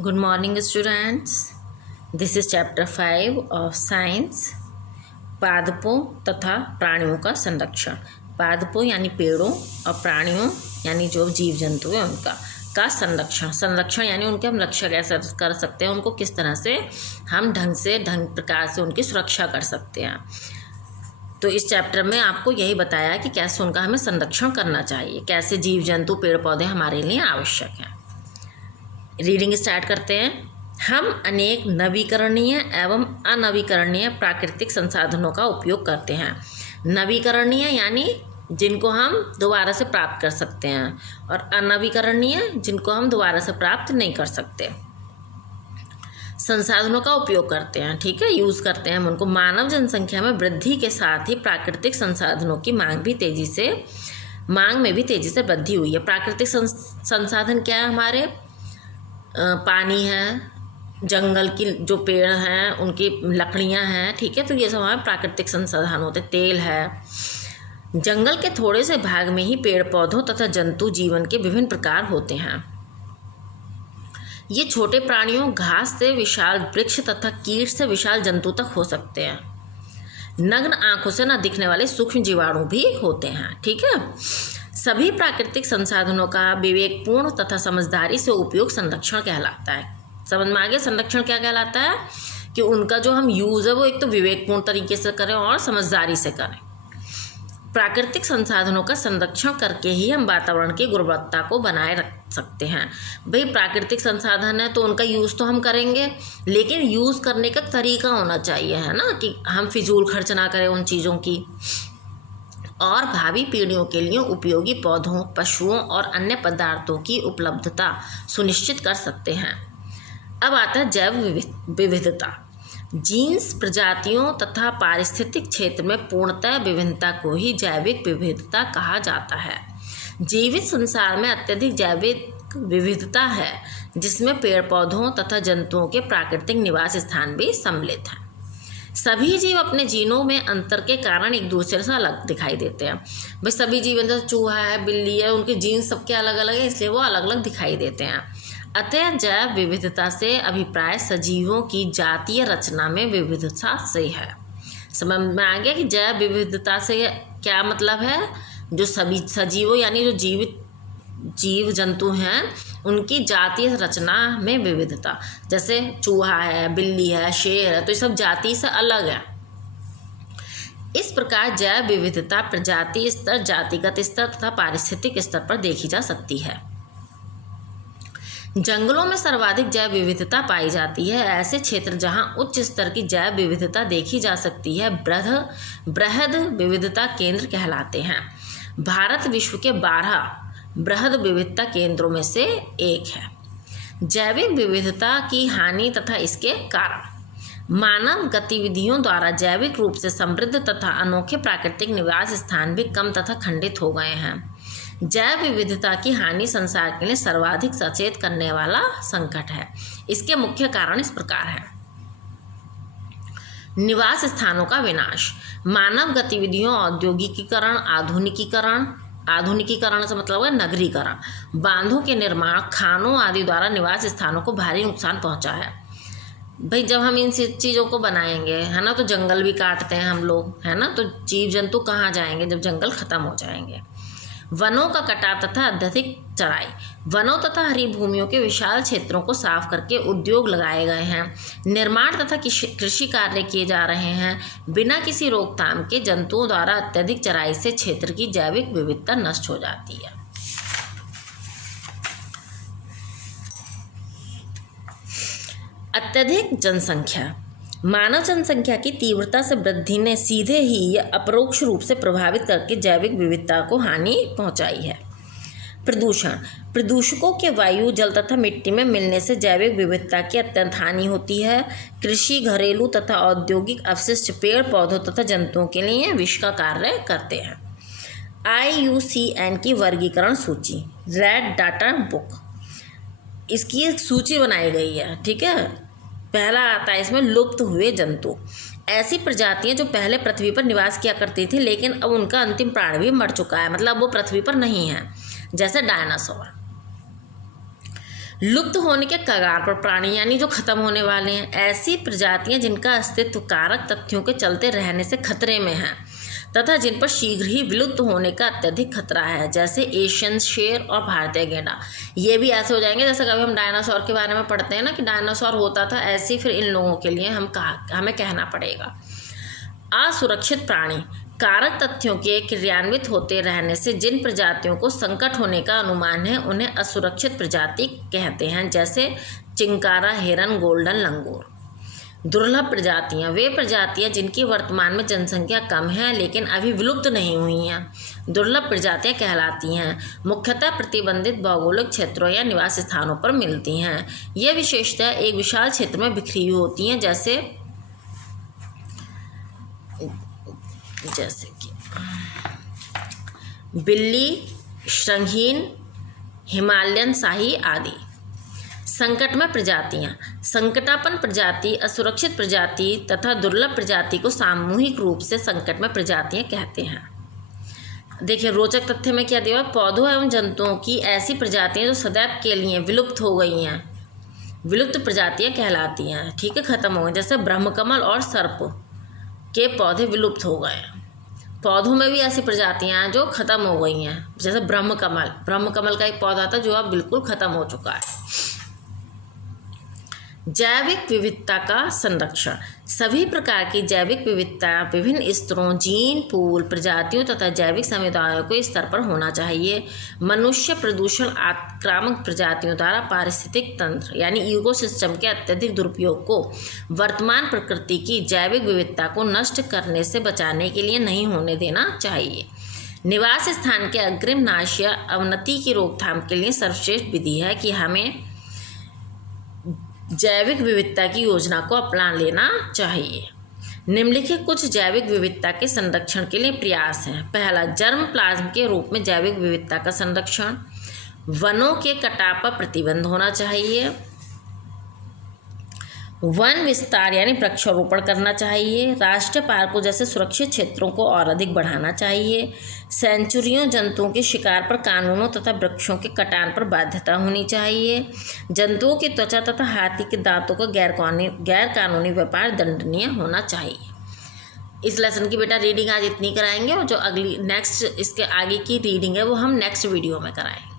Good morning, students. This is chapter 5 of science. पादपों तथा प्राणियों का संरक्षण। पादपों यानी पेड़ों और प्राणियों यानी जो जीव जंतु हैं उनका संरक्षण यानी उनके हम रक्षा कैसे कर सकते हैं, उनको किस तरह से हम ढंग प्रकार से उनकी सुरक्षा कर सकते हैं। तो इस चैप्टर में आपको यही बताया कि कैसे उनका हमें संरक्षण करना चाहिए, कैसे जीव जंतु पेड़ पौधे हमारे लिए आवश्यक हैं। रीडिंग स्टार्ट करते हैं। हम अनेक नवीकरणीय एवं अनवीकरणीय प्राकृतिक संसाधनों का उपयोग करते हैं। नवीकरणीय यानी जिनको हम दोबारा से प्राप्त कर सकते हैं, और अनवीकरणीय जिनको हम दोबारा से प्राप्त नहीं कर सकते। संसाधनों का उपयोग करते हैं, ठीक है, यूज़ करते हैं हम उनको। मानव जनसंख्या में वृद्धि के साथ ही प्राकृतिक संसाधनों की मांग में भी तेज़ी से वृद्धि हुई है। प्राकृतिक संसाधन क्या है हमारे? पानी है, जंगल की जो पेड़ हैं उनकी लकड़ियां हैं, ठीक है, तो ये सब हमारे प्राकृतिक संसाधन होते। तेल है। जंगल के थोड़े से भाग में ही पेड़ पौधों तथा जंतु जीवन के विभिन्न प्रकार होते हैं। ये छोटे प्राणियों, घास से विशाल वृक्ष तथा कीट से विशाल जंतु तक हो सकते हैं। नग्न आंखों से न दिखने वाले सूक्ष्म जीवाणु भी होते हैं, ठीक है। सभी प्राकृतिक संसाधनों का विवेकपूर्ण तथा समझदारी से उपयोग संरक्षण कहलाता है। समझ में आ गया संरक्षण क्या कहलाता है? कि उनका जो हम यूज़ है वो एक तो विवेकपूर्ण तरीके से करें और समझदारी से करें। प्राकृतिक संसाधनों का संरक्षण करके ही हम वातावरण की गुणवत्ता को बनाए रख सकते हैं। भाई प्राकृतिक संसाधन है तो उनका यूज़ तो हम करेंगे, लेकिन यूज़ करने का तरीका होना चाहिए, है ना, कि हम फिजूल खर्च ना करें उन चीज़ों की, और भावी पीढ़ियों के लिए उपयोगी पौधों, पशुओं और अन्य पदार्थों की उपलब्धता सुनिश्चित कर सकते हैं। अब आता है जैव विविधता। जीन्स प्रजातियों तथा पारिस्थितिक क्षेत्र में पूर्णतः विभिन्नता को ही जैविक विविधता कहा जाता है। जीवित संसार में अत्यधिक जैविक विविधता है, जिसमें पेड़ पौधों तथा जंतुओं के प्राकृतिक निवास स्थान भी सम्मिलित हैं। सभी जीव अपने जीनों में अंतर के कारण एक दूसरे से अलग दिखाई देते हैं। भाई सभी जीव, जैसे चूहा है, बिल्ली है, उनके जीन सबके अलग अलग है, इसलिए वो अलग अलग दिखाई देते हैं। अतः जैव विविधता से अभिप्राय सजीवों की जातीय रचना में विविधता से है। समझ में आ गया कि जैव विविधता से क्या मतलब है? जो सभी सजीवों यानी जो जीव जंतु हैं उनकी जातीय रचना में विविधता, जैसे चूहा है, बिल्ली है, शेर है, तो ये सब जाति से अलग है। इस प्रकार जैव विविधता प्रजाति स्तर, जातिगत स्तर तथा पारिस्थितिक स्तर पर देखी जा सकती है। जंगलों में सर्वाधिक जैव विविधता पाई जाती है। ऐसे क्षेत्र जहां उच्च स्तर की जैव विविधता देखी जा सकती है बृहद विविधता केंद्र कहलाते हैं। भारत विश्व के 12 बृहद विविधता केंद्रों में से एक है। जैविक विविधता की हानि तथा इसके कारण। मानव गतिविधियों द्वारा जैविक रूप से समृद्ध तथा अनोखे प्राकृतिक निवास स्थान भी कम तथा खंडित हो गए हैं। जैव विविधता की हानि संसार के लिए सर्वाधिक सचेत करने वाला संकट है। इसके मुख्य कारण इस प्रकार है। निवास स्थानों का विनाश। मानव गतिविधियों, औद्योगिकीकरण, आधुनिकीकरण से मतलब है नगरीकरण, बांधों के निर्माण, खानों आदि द्वारा निवास स्थानों को भारी नुकसान पहुंचा है। भाई जब हम इन चीज़ों को बनाएंगे, है ना, तो जंगल भी काटते हैं हम लोग, है ना, तो जीव जंतु कहाँ जाएंगे जब जंगल खत्म हो जाएंगे। वनों का कटाव तथा अत्यधिक चराई। वनों तथा हरी भूमियों के विशाल क्षेत्रों को साफ करके उद्योग लगाए गए हैं। निर्माण तथा कृषि कार्य किए जा रहे हैं। बिना किसी रोकथाम के जंतुओं द्वारा अत्यधिक चराई से क्षेत्र की जैविक विविधता नष्ट हो जाती है। अत्यधिक जनसंख्या। मानव जनसंख्या की तीव्रता से वृद्धि ने सीधे ही या अपरोक्ष रूप से प्रभावित करके जैविक विविधता को हानि पहुंचाई है। प्रदूषण। प्रदूषकों के वायु, जल तथा मिट्टी में मिलने से जैविक विविधता की अत्यंत हानि होती है। कृषि, घरेलू तथा औद्योगिक अपशिष्ट पेड़ पौधों तथा जंतुओं के लिए विष का कार्य करते हैं। IUCN की वर्गीकरण सूची, रेड डाटा बुक, इसकी एक सूची बनाई गई है, ठीक है। पहला आता है इसमें लुप्त हुए जंतु। ऐसी प्रजातियां जो पहले पृथ्वी पर निवास किया करती थी लेकिन अब उनका अंतिम प्राण भी मर चुका है, मतलब वो पृथ्वी पर नहीं है, जैसे डायनासोर। लुप्त होने के कगार पर प्राणी यानी जो खत्म होने वाले हैं, ऐसी प्रजातियां जिनका अस्तित्व कारक तथ्यों के चलते रहने से खतरे में हैं तथा जिन पर शीघ्र ही विलुप्त होने का अत्यधिक खतरा है, जैसे एशियन शेर और भारतीय गैंडा। ये भी ऐसे हो जाएंगे जैसे कभी हम डायनासोर के बारे में पढ़ते हैं ना कि डायनासोर होता था, ऐसे ही फिर इन लोगों के लिए हमें कहना पड़ेगा। असुरक्षित प्राणी, कारक तथ्यों के क्रियान्वित होते रहने से जिन प्रजातियों को संकट होने का अनुमान है उन्हें असुरक्षित प्रजाति कहते हैं, जैसे चिंकारा, हिरन, गोल्डन लंगूर। दुर्लभ प्रजातियां, वे प्रजातियां जिनकी वर्तमान में जनसंख्या कम है लेकिन अभी विलुप्त नहीं हुई हैं, दुर्लभ प्रजातियां कहलाती हैं। मुख्यतः प्रतिबंधित भौगोलिक क्षेत्रों या निवास स्थानों पर मिलती हैं। ये विशेषतः एक विशाल क्षेत्र में बिखरी हुई होती हैं, जैसे कि बिल्ली, श्रृंगहीन, हिमालयन शाही आदि। संकट में प्रजातियां, संकटापन्न प्रजाति, असुरक्षित प्रजाति तथा दुर्लभ प्रजाति को सामूहिक रूप से संकट में प्रजातियां कहते हैं। देखिए रोचक तथ्य में क्या दिया, पौधों एवं जंतुओं की ऐसी प्रजातियां जो सदैव के लिए विलुप्त हो गई हैं, विलुप्त प्रजातियां कहलाती हैं। ठीक है, खत्म हो गई। जैसे ब्रह्मकमल और सर्प के पौधे विलुप्त हो गए। पौधों में भी ऐसी प्रजातियां हैं जो खत्म हो गई हैं, जैसे ब्रह्मकमल का एक पौधा था जो अब बिल्कुल खत्म हो चुका है। जैविक विविधता का संरक्षण, सभी प्रकार की जैविक विविधता विभिन्न स्तरों, जीन पूल, प्रजातियों तथा जैविक समुदायों के स्तर पर होना चाहिए। मनुष्य प्रदूषण, आक्रामक प्रजातियों द्वारा पारिस्थितिक तंत्र यानी इकोसिस्टम के अत्यधिक दुरुपयोग को वर्तमान प्रकृति की जैविक विविधता को नष्ट करने से बचाने के लिए नहीं होने देना चाहिए। निवास स्थान के अग्रिम नाश या अवनति की रोकथाम के लिए सर्वश्रेष्ठ विधि है कि हमें जैविक विविधता की योजना को अपना लेना चाहिए। निम्नलिखित कुछ जैविक विविधता के संरक्षण के लिए प्रयास हैं। पहला, जर्म प्लाज्म के रूप में जैविक विविधता का संरक्षण। वनों के कटाव पर प्रतिबंध होना चाहिए। वन विस्तार यानी वृक्षारोपण करना चाहिए। राष्ट्रीय पार्कों जैसे सुरक्षित क्षेत्रों को और अधिक बढ़ाना चाहिए। सेंचुरियों जंतुओं के शिकार पर कानूनों तथा वृक्षों के कटान पर बाध्यता होनी चाहिए। जंतुओं की त्वचा तथा हाथी के दांतों का गैर कानूनी व्यापार दंडनीय होना चाहिए। इस लेसन की बेटा रीडिंग आज इतनी कराएंगे और जो अगली नेक्स्ट इसके आगे की रीडिंग है वो हम नेक्स्ट वीडियो में कराएंगे।